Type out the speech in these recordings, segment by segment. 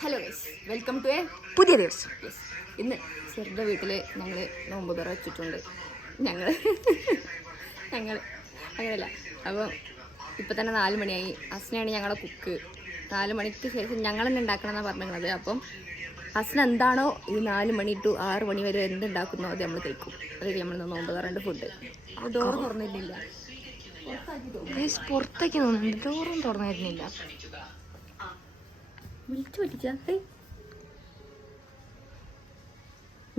Hello guys, welcome to a പുതിയ ദിവസം. ഇന്ന് ചെറുടെ വീട്ടിൽ ഞങ്ങൾ നോമ്പ് തുറ വെച്ചിട്ടുണ്ട്. ഞങ്ങൾ അങ്ങനെയല്ല. അപ്പം ഇപ്പം തന്നെ 4 മണിയായി. അസ്നയാണ് ഞങ്ങളുടെ കുക്ക്. 4 മണിക്ക് ശേഷം ഞങ്ങൾ തന്നെ ഉണ്ടാക്കണം എന്നാണ് പറഞ്ഞത്. അപ്പം അസ്ന എന്താണോ ഈ 4 മണി ടു 6 മണി വരെ എന്തുണ്ടാക്കുന്നോ അത് നമ്മൾ കഴിക്കും. അതായത് നമ്മൾ നോമ്പ് തുറേണ്ട ഫുഡ്. ഡോറ് തുറന്നിട്ടില്ല, പുറത്തേക്ക് തോന്നുന്നുണ്ട്, ഡോറും തുറന്നിരുന്നില്ല. വിളിച്ചു പറ്റിച്ച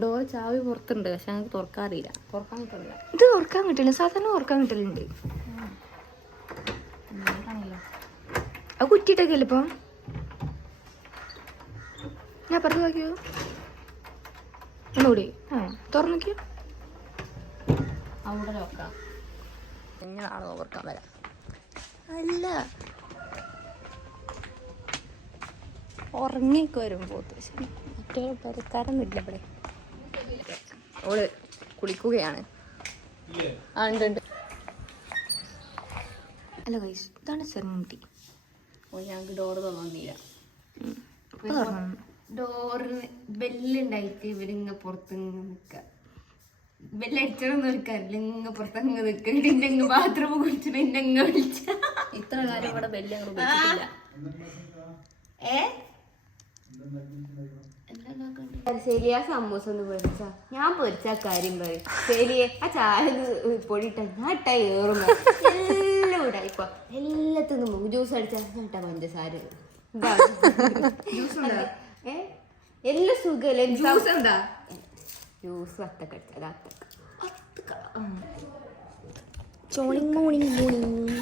ഡോറ് ചാവി പുറത്തുണ്ട്, പക്ഷെ ഞങ്ങൾക്ക് തുറക്കാറില്ല. തുറക്കാൻ കിട്ടില്ല. ഇത് തുറക്കാൻ കിട്ടില്ല, സാധാരണ തുറക്കാൻ കിട്ടലുണ്ട്. ആ കുറ്റിയിട്ടൊക്കെ ഇപ്പം ഞാൻ പുറത്ത് നോക്കിയോ ഒന്നുകൂടി തുറന്നോക്കിയോ. അവിടെ നോക്കാം, എങ്ങനെയാണോ തുറക്കാൻ വരാം. അല്ല, ഉറങ്ങിയൊക്കെ വരുമ്പോൾ മറ്റേ പെരക്കാരൊന്നുമില്ല ഇവിടെ. ഓള് കുളിക്കുകയാണ്. ആ ഉണ്ട്. അല്ല ഗൈസ്, ഇതാണ് സെർമൂട്ടി. ഓ, ഞങ്ങൾക്ക് ഡോറ് തുറന്നില്ല. ഡോറിന് ബെല്ലുണ്ടായിട്ട് ഇവരിങ്ങ പുറത്തിങ്ങ് നിൽക്കുക. ബെല്ലടിച്ചതൊന്നും എടുക്കാറില്ല, ഇങ്ങ പുറത്തങ്ങ് നിൽക്കുക. ഇന്നെ ബാത്റൂം കുളിച്ചിട്ട് ഇന്നെ വിളിച്ച. ഇത്ര കാലം ഇവിടെ ബെല്ല് ഞങ്ങൾ ഉപയോഗിച്ചിട്ടില്ല. ശരിയാ, സമൂസ ഒന്ന് പൊരിച്ച ഞാൻ പൊരിച്ച കാര്യം പറയും. ശരിയെ ആ ചായ പൊടിയിട്ട ഞാൻ ഇട്ടാ ഏറും എല്ലാം ഇടായിപ്പോ എല്ലാത്തിനും ജ്യൂസ് അടിച്ചാ ഇട്ടാ പഞ്ചസാര. എല്ലാം സുഖല്ലേ. ജ്യൂസ് എന്താ? ജ്യൂസ് അത്തൊക്കെ അടിച്ചാ മോർണിംഗ് മോർണിംഗ് മോർണിംഗ്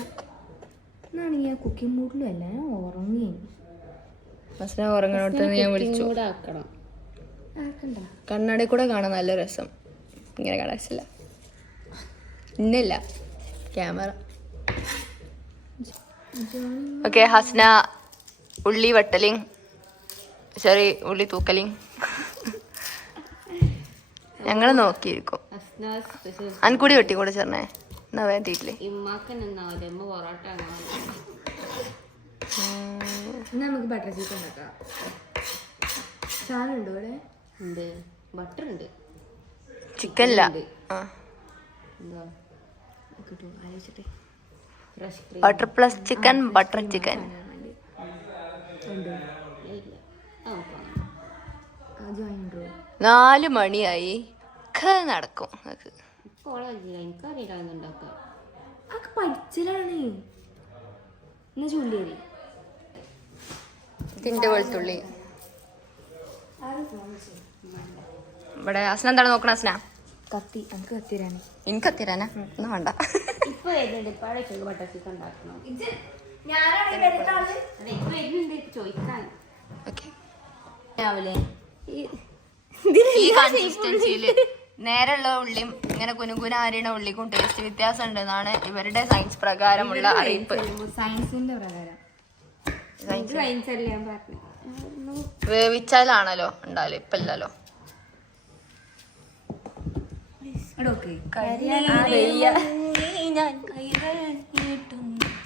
എന്നാണ് ഞാൻ കുക്കിംഗ് മൂഡിലും അല്ല, ഞാൻ ഉറങ്ങി. ഉറങ്ങണോട്ട് ഞാൻ വിളിച്ചു. കണ്ണാടി കൂടെ കാണാൻ നല്ല രസം. ഇങ്ങനെ കാണാനില്ല, ഇന്നില്ല ക്യാമറ. ഓക്കെ, ഹസ്ന ഉള്ളി വെട്ടലിങ്, സോറി ഉള്ളി തൂക്കലിങ്. ഞങ്ങൾ നോക്കിയിരിക്കും. അൻകൂടി വെട്ടിക്കൂടെ ചേർന്നേ എന്നാ വേഗം തീറ്റില്ലേ. നമുക്ക് ബട്ടർ ചിക്കൻ ഉണ്ടാക്കാം. സാധനം ഉണ്ടോ ഇവിടെ? ഉണ്ട്, ബട്ടർ ഉണ്ട്. ചിക്കനില്ല. Butter plus chicken, butter chicken. 4 മണിയായി, നടക്കും. പഠിച്ചലാണ് ചുള്ളേരി ഇതിന്റെ വെളുത്തുള്ളി. ഇവിടെ അസ്ന എന്താണ് നോക്കണ? അസ്ന കത്തി, എനിക്ക് കത്തിരാണ്. എനിക്ക് കത്തിരാനാ? ഒന്നും വേണ്ട. ഈ കൺസിസ്റ്റൻസിയില് നേരെയുള്ള ഉള്ളിയും ഇങ്ങനെ കുനുകുന അരിയണ ഉള്ളിക്കും ടേസ്റ്റ് വ്യത്യാസം ഉണ്ടെന്നാണ് ഇവരുടെ സയൻസ് പ്രകാരമുള്ള അറിയിപ്പ്. സയൻസിന്റെ പ്രകാരം വേവിച്ചാലാണല്ലോ ഉണ്ടാവില്ല, ഇപ്പൊ ഇല്ലല്ലോ.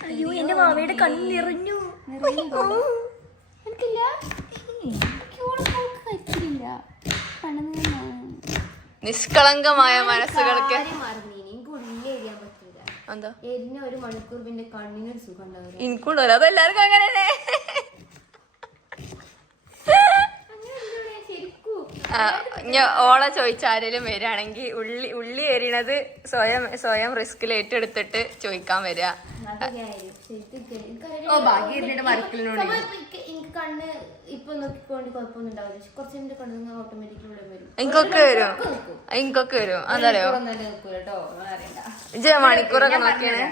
അയ്യോ, എന്റെ മാവയുടെ കണ്ണ് നിറഞ്ഞു. നിഷ്കളങ്കമായ മനസ്സുകൾക്ക് എന്താ 1 മണിക്കൂർ പിന്നെ കണ്ണിനൊരു സുഖം ഉണ്ടാവില്ല. എനിക്കുണ്ടല്ലോ, അതെല്ലാവർക്കും അങ്ങനെ തന്നെ. ഓളെ ചോദിച്ച ആരെങ്കിലും വരികയാണെങ്കിൽ ഉള്ളി എരിയണത് സ്വയം റിസ്കിൽ ഏറ്റെടുത്തിട്ട് ചോദിക്കാൻ വരിക. എനിക്കൊക്കെ വരും അതറിയോ. മണിക്കൂറൊക്കെ നോക്കിയാണ്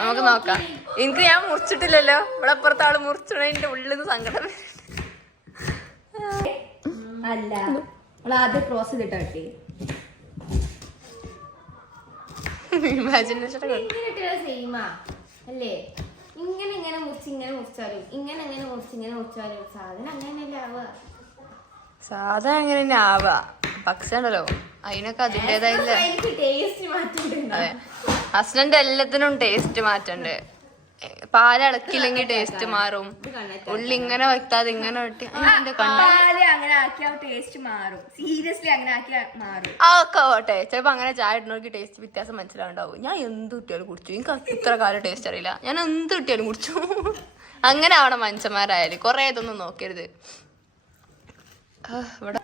നമുക്ക് നോക്കാം. എനിക്ക് ഞാൻ മുറിച്ചിട്ടില്ലല്ലോ, ഇവിടെ അപ്പുറത്തെ ആള് മുറിച്ചിടതിന്റെ ഉള്ളിൽ സങ്കടം. അല്ല, ആദ്യം ക്രോസ് ചെയ്തിട്ടാ കിട്ടി. അല്ലേ, ഇങ്ങനെ മുറിച്ചാലും സാധനം അങ്ങനെയല്ലേ ആവുക. സാധനം അങ്ങനെ തന്നെ ആവാ, പക്ഷെ ഉണ്ടല്ലോ അതിനൊക്കെ അതിൻ്റെതായില്ല. അതെ, ഹസ്ബൻഡ് എല്ലാത്തിനും ടേസ്റ്റ് മാറ്റണ്ട്. പാലിളക്കില്ലെങ്കിൽ ടേസ്റ്റ് മാറും. ഉള്ളി ഇങ്ങനെ വെക്കാതെ ഇങ്ങനെ വെട്ടി അങ്ങനെ ആക്കിയാ ടേസ്റ്റ് മാറും. സീരിയസ്ലി അങ്ങനെ ആക്കിയാ മാറും. ഒക്കെ ഓട്ടെ, ചിലപ്പോ അങ്ങനെ ചായ ഇടുന്നവർക്ക് ടേസ്റ്റ് വ്യത്യാസം മനസ്സിലാവുണ്ടാവും. ഞാൻ എന്ത് കിട്ടിയാലും കുടിച്ചു, എനിക്ക് ഇത്ര കാലം ടേസ്റ്റ് അറിയില്ല. ഞാൻ എന്ത് കിട്ടിയാലും കുടിച്ചു. അങ്ങനെ ആവണം മനുഷ്യന്മാരായാലും. കൊറേ ഇതൊന്നും നോക്കരുത്. ഇവിടെ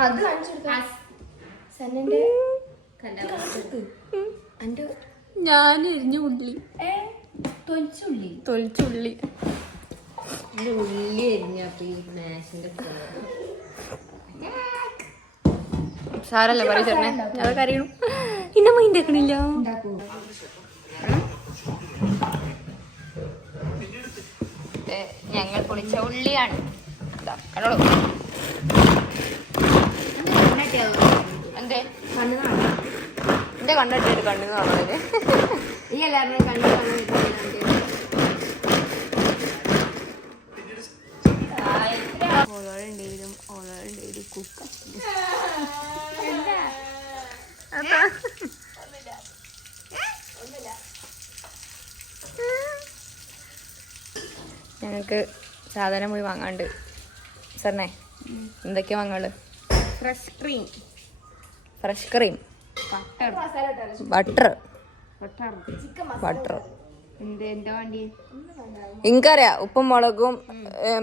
അത് ഞാൻ എരിഞ്ഞ ഉള്ളി, തൊലിച്ചുള്ളി ഉള്ളി എരിഞ്ഞപ്പോ ഈ മാഷിന്റെ സാരല്ലേ പറയും ചേട്ടനെ, അതൊക്കെ അറിയണം. ഇന്ന മൈൻഡ് ആക്കണില്ല. ഞങ്ങൾ പൊളിച്ച ഉള്ളിയാണ്. കണ്ടോളൂ. എന്തേ എന്റെ കണ്ടിട്ട് കണ്ണെന്ന് പറഞ്ഞത് ഈ എല്ലാവരും കണ്ണു ഓരോരുണ്ടെങ്കിലും കുക്ക ഞങ്ങൾക്ക് സാധനം പോയി വാങ്ങാണ്ട്. സാറിനെ എന്തൊക്കെയാ വാങ്ങാള്? Fresh cream, butter. എനിക്കറിയാം, ഉപ്പും മുളകും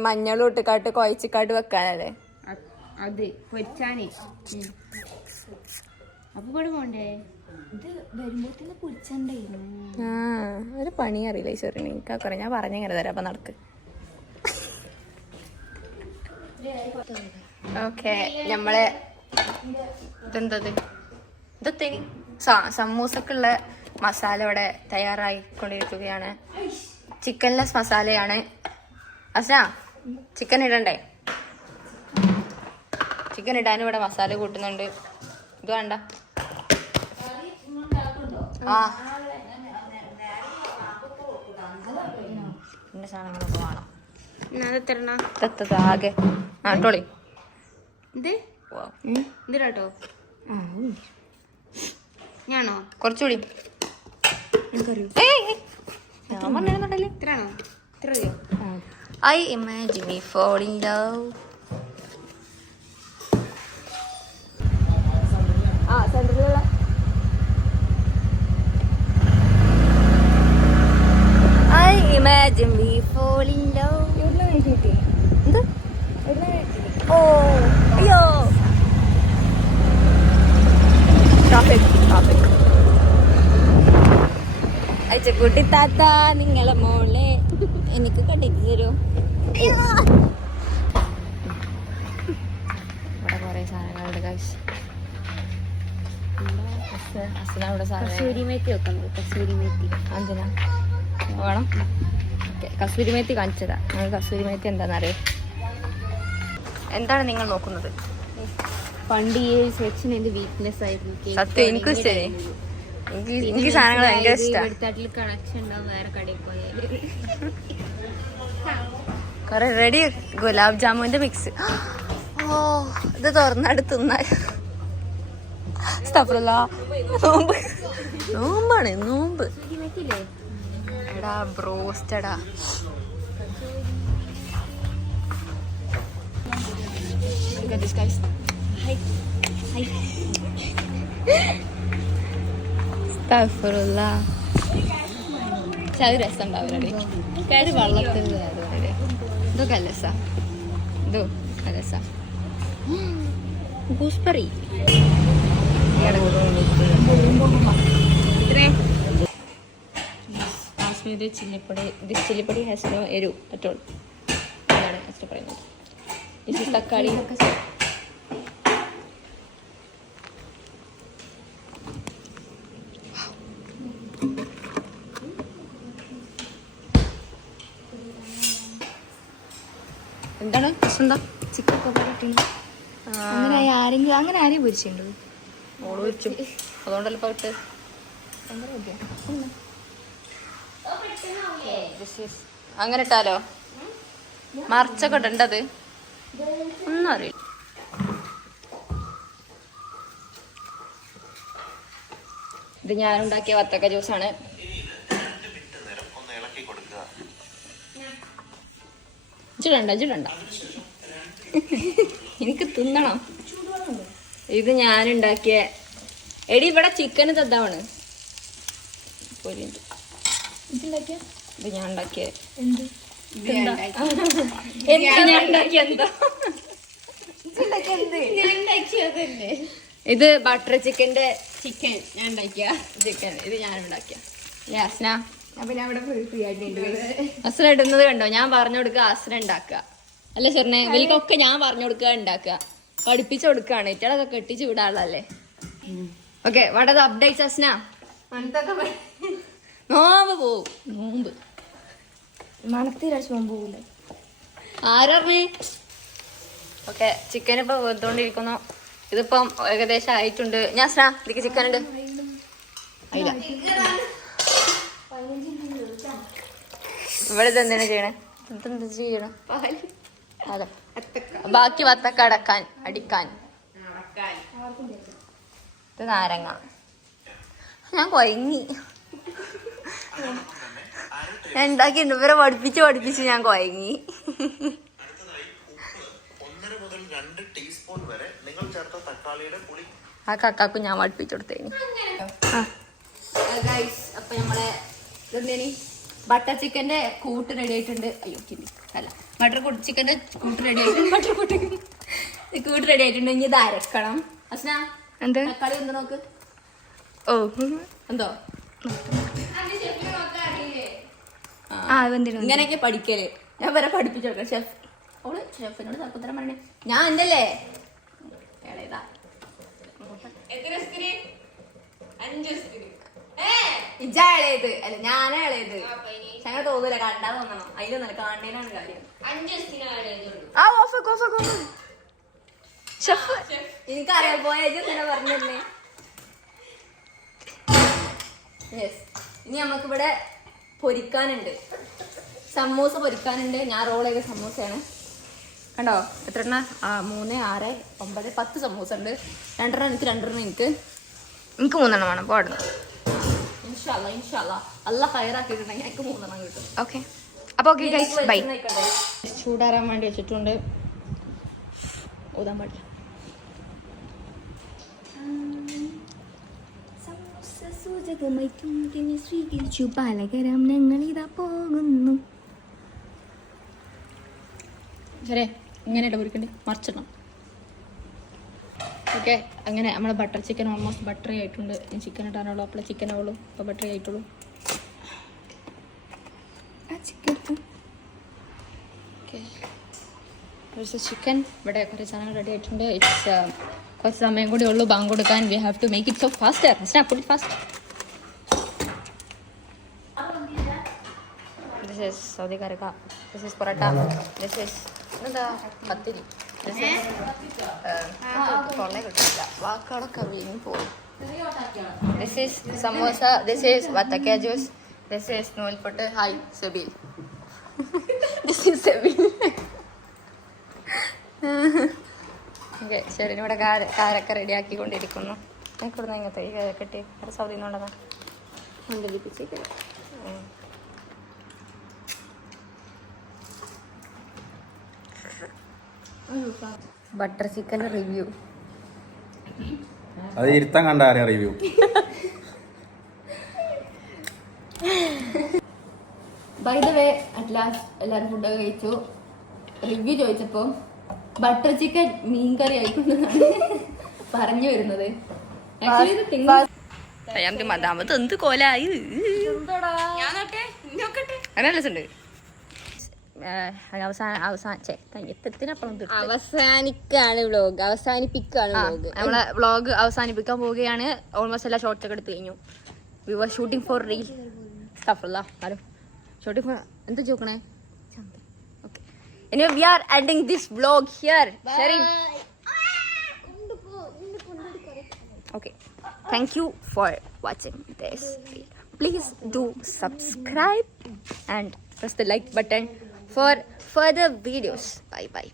മഞ്ഞളും ഇട്ടിക്കാട്ട് കുഴച്ചിക്കാട്ട് വെക്കാനല്ലേ അത് പൊരിച്ചാനേ. അപ്പൊ പോണ്ടേ ഇത് വരുമ്പോഴത്തേന് പൊരിച്ചണ്ടേ. ഒരു പണി അറിയില്ല ഈശ്വരന്. എനിക്കറിയാം, ഞാൻ പറഞ്ഞെങ്ങനെ തരാം. അപ്പൊ നടക്ക്. ഓക്കെ, നമ്മളെ ഇതെന്തത് ഇതത്തേനി സമൂസക്കുള്ള മസാല ഇവിടെ തയ്യാറായിക്കൊണ്ടിരിക്കുകയാണ്. ചിക്കൻലെസ് മസാലയാണ്. അസ്ന, ചിക്കൻ ഇടണ്ടേ? ചിക്കൻ ഇടാനും ഇവിടെ മസാല കൂട്ടുന്നുണ്ട്. ഇത് വേണ്ട. ആ പിന്നെ സാധനങ്ങളൊക്കെ വേണം. ആകെ ആട്ടോളി ഇതിട്ടോ ഞാനോ കുറച്ചുകൂടി. ഞാൻ പറഞ്ഞിരുന്നുണ്ടല്ലേ. ഇത്രയാണോ? ഇത്ര മതിയോ? I imagine me falling down. സെന്ററിലുള്ള I imagine me falling down. എന്താ? ഓ അയ്യോ, ട്രാഫിക്. അയച്ചക്കുട്ടി താത്ത, നിങ്ങളെ മോളെ എനിക്ക് കണ്ടിട്ട് തരൂ. ഇവിടെ കൊറേ സാധനങ്ങളുണ്ട് ഗൈസ്. ഇവിടെ കസൂരി മേത്തി വെക്കണം. കസൂരി മേത്തി എന്തിനാ വേണം? കസൂരി മേത്തി കാണിച്ചതാ. നിങ്ങൾ കസൂരി മേത്തി എന്താണെന്നറിയോ? എന്താണ് നിങ്ങൾ നോക്കുന്നത്? പണ്ട് ഈ സെക്ഷൻ എന്റെ വീക്ക്നെസ് ആയിരുന്നു. സത്യം, എനിക്കും ഇഷ്ടമായി. എനിക്ക് സാധനങ്ങൾ ഭയങ്കര ഇഷ്ടമാണ്. വെടുത്താട്ടിൽ കണക്ഷൻ ഉണ്ടാവും വേറെ കടയിൽ പോയാല്. കൊറേ റെഡി ഗുലാബ് ജാമുന്റെ മിക്സ്. ഓ, ഇത് തുറന്നെടുത്തുന്നാൽ നോമ്പാണ്, നോമ്പ്. എടാ ബ്രോസ്റ്റഡാ. രസം ഉണ്ടാവില്ലേ? വെള്ളത്തിൽ ഇതൊക്കെ അല്ലസ. ഇതോ അല്ലസ. ഗൂസ്ബെറി കാശ്മീരി ചില്ലിപ്പൊടി. ദിസ് ചില്ലിപ്പൊടി ഹാസ് നോ എരിവ് അറ്റ് ഓൾ എന്നാണ് അച്ഛൻ പറയുന്നത്. ഇത് തക്കാളി. എന്താണ് എന്താ? ചിക്കൻ അങ്ങനെ ആരെങ്കിലും അങ്ങനെ ആരെയും പൊരിച്ചിട്ടുണ്ടോ? ഓള് പൊരിച്ചു, അതുകൊണ്ടല്ലോ ഇപ്പൊ ഇട്ട്. അങ്ങനെ ഇട്ടാലോ? മറിച്ചൊക്കെ ഇടണ്ടത് ഒന്നും അറിയില്ല. ഇത് ഞാനുണ്ടാക്കിയ വത്തക്ക ജ്യൂസാണ്. ഇച്ചിടണ്ട എനിക്ക് തിന്നണം. ഇത് ഞാനുണ്ടാക്കിയ എടി ഇവിടെ ചിക്കന് തദ്ദാവാണ്. ഇത് ഞാൻ ഉണ്ടാക്കിയ ഇത് ബട്ടർ ചിക്കൻ്റെ ഞാൻ ഉണ്ടാക്കിയ ചിക്കൻ. ഇത് ഞാൻ ഉണ്ടാക്കിയ അസ്ന. അസ്ന ഇടുന്നത് കണ്ടോ? ഞാൻ പറഞ്ഞു കൊടുക്കുക, അസ്ന ഉണ്ടാക്കുക. അല്ല ചെറിനെ ഇവൽക്കൊക്കെ ഞാൻ പറഞ്ഞു കൊടുക്കുക, ഉണ്ടാക്കുക, പഠിപ്പിച്ചു കൊടുക്കുകയാണ്. ഇറ്റളൊക്കെ കെട്ടിച്ച് വിടാനുള്ളതല്ലേ. Okay, what are the updates Asna? നോമ്പ് പോവും. നോമ്പ് മണത്തിരച്ച് പോകൂല. ആരറിഞ്ഞേ? ഓക്കെ, ചിക്കൻ ഇപ്പൊ വെന്തുകൊണ്ടിരിക്കുന്നു. ഇതിപ്പം ഏകദേശം ആയിട്ടുണ്ട്. ഞാൻ അസ്ന ഇതിക്ക് ചിക്കൻ ഉണ്ട്. അയില്ല ഇവിടെ ഇതെന്തിനാ ചെയ്യണേ? ഇതെന്താ ചെയ്യണം? അതെ, ബാക്കി വത്തക്ക അടിക്കാൻ. ഇത് നാരങ്ങ. ഞാൻ കൊയങ്ങി. ഞാൻ ഉണ്ടാക്കിയിട്ടുണ്ട്. ഇവരെ പഠിപ്പിച്ച് ഞാൻ കൊയങ്ങി. ആ കക്കാക്കും ഞാൻ പഠിപ്പിച്ചു കൊടുത്തേനി. അപ്പൊ നമ്മളെ ഇതെന്തേനി ബട്ടർ ചിക്കന്റെ കൂട്ട് റെഡി ആയിട്ടുണ്ട്. അയ്യോ അല്ല, ബട്ടർ ചിക്കന്റെ കൂട്ട് റെഡി ആയിട്ടുണ്ട്. കൂട്ട് റെഡി ആയിട്ടുണ്ട്. ഇനി ഇത് അരക്കണം. അസ്ന എന്താ തക്കാളി ഒന്ന് നോക്ക്. ഓ എന്തോ ഇങ്ങനെയൊക്കെ പഠിക്കല്. ഞാൻ വരെ പഠിപ്പിച്ചു കൊടുക്കാം. ഷെഫ് ഓള് ഷെഫിനോട് തർക്കത്തരം പറഞ്ഞേ. ഞാൻ എന്തല്ലേ ഇളയതാ. ഇജാളേത് അല്ല, ഞാനാ ഇളയത്. ഞങ്ങൾ തോന്നൂല, കണ്ടാ തോന്നണം. അതിലൊന്നല്ല, കാണേനാണ് കാര്യം. ഷെഫ് എനിക്കറിയാൻ പോയ പറഞ്ഞല്ലേ. യെസ്, ഇനി നമുക്കിവിടെ പൊരിക്കാനുണ്ട്. സമൂസ പൊരിക്കാനുണ്ട്. ഞാൻ റോൾ ചെയ്ത സമൂസയാണ്. കണ്ടോ എത്ര എണ്ണ? 3, 6, 9, 10 സമൂസ ഉണ്ട്. 2 എനിക്ക് 2 എനിക്ക് 3 വേണം. പാടുന്നു. ഇൻഷാല്ലാ അല്ല ഹയറാക്കിയിട്ടുണ്ടെങ്കിൽ എനിക്ക് 3 കിട്ടും. ഓക്കെ, അപ്പോൾ ഓക്കെ ഗൈസ്, ബൈ. ചൂടാറാൻ വേണ്ടി വെച്ചിട്ടുണ്ട്. ഊതാൻ പാടില്ല. സ്വീകരിച്ചു പാലകരം ഞങ്ങളിതാ പോകുന്നു. ശരി, ഇങ്ങനെയായിട്ട് പൊരിക്കണ്ടേ, മറിച്ചിടണം. ഓക്കെ, അങ്ങനെ നമ്മളെ ബട്ടർ ചിക്കൻ ഓൾമോസ്റ്റ് ബട്ടറി ആയിട്ടുണ്ട്. ചിക്കൻ ഇട്ടാനുള്ളൂ, അപ്പോൾ ചിക്കൻ ആവുള്ളൂ. അപ്പോൾ ബട്ടറി ആയിട്ടുള്ളൂ. ഓക്കെ, ചിക്കൻ ഇവിടെ കുറേ സാധനങ്ങൾ റെഡി ആയിട്ടുണ്ട്. ഇറ്റ്സ് കുറച്ച് സമയം കൂടി ഉള്ളൂ ബാങ്ക് കൊടുക്കാൻ. We have to make it so faster. Put it fast. This is Saudi കരക്ക. This is parotta. This is എന്താ പത്തിരി. വാക്കുകളൊക്കെ വീങ്ങി പോകും. This is samosa. This is vathakka juice. This is noolputtu. Hi Sebeel. This is Sebeel. Okay, ശരി. ഇവിടെ കാരൊക്കെ റെഡിയാക്കിക്കൊണ്ടിരിക്കുന്നു. കൊടുന്ന ഇങ്ങനത്തെ ഈ കെട്ടി അത് സൗദിയിൽ നിന്നുള്ളതാ. Butter chicken review. അത് ഇരുത്താൻ കണ്ട ആരെയാ review? By the way, at last എല്ലാവരും ഫുഡൊക്കെ കഴിച്ചു. റിവ്യൂ ചോദിച്ചപ്പോൾ ബട്ടർ ചിക്കൻ മീൻകറി ആയിക്കൊണ്ടാണ് പറഞ്ഞു വരുന്നത്. മതാമത് എന്ത് കോലായി. അങ്ങനെ രസമുണ്ട്. അവസാനിക്കാണ് വ്ലോഗ്. അവസാനിപ്പിക്കാണ് നമ്മളെ വ്ലോഗ് അവസാനിപ്പിക്കാൻ പോവുകയാണ്. ഓൾമോസ്റ്റ് എല്ലാ ഷോർട്സ് ഒക്കെ എടുത്ത് കഴിഞ്ഞു. We were shooting for reel stuff. ആരും ഷൂട്ടിംഗ് ഫോർ എന്താ ചോക്കണേ? Okay, anyway we are ending this vlog here. Shari, okay, thank you for watching this video. Please do subscribe and press the like button for further videos. Bye bye.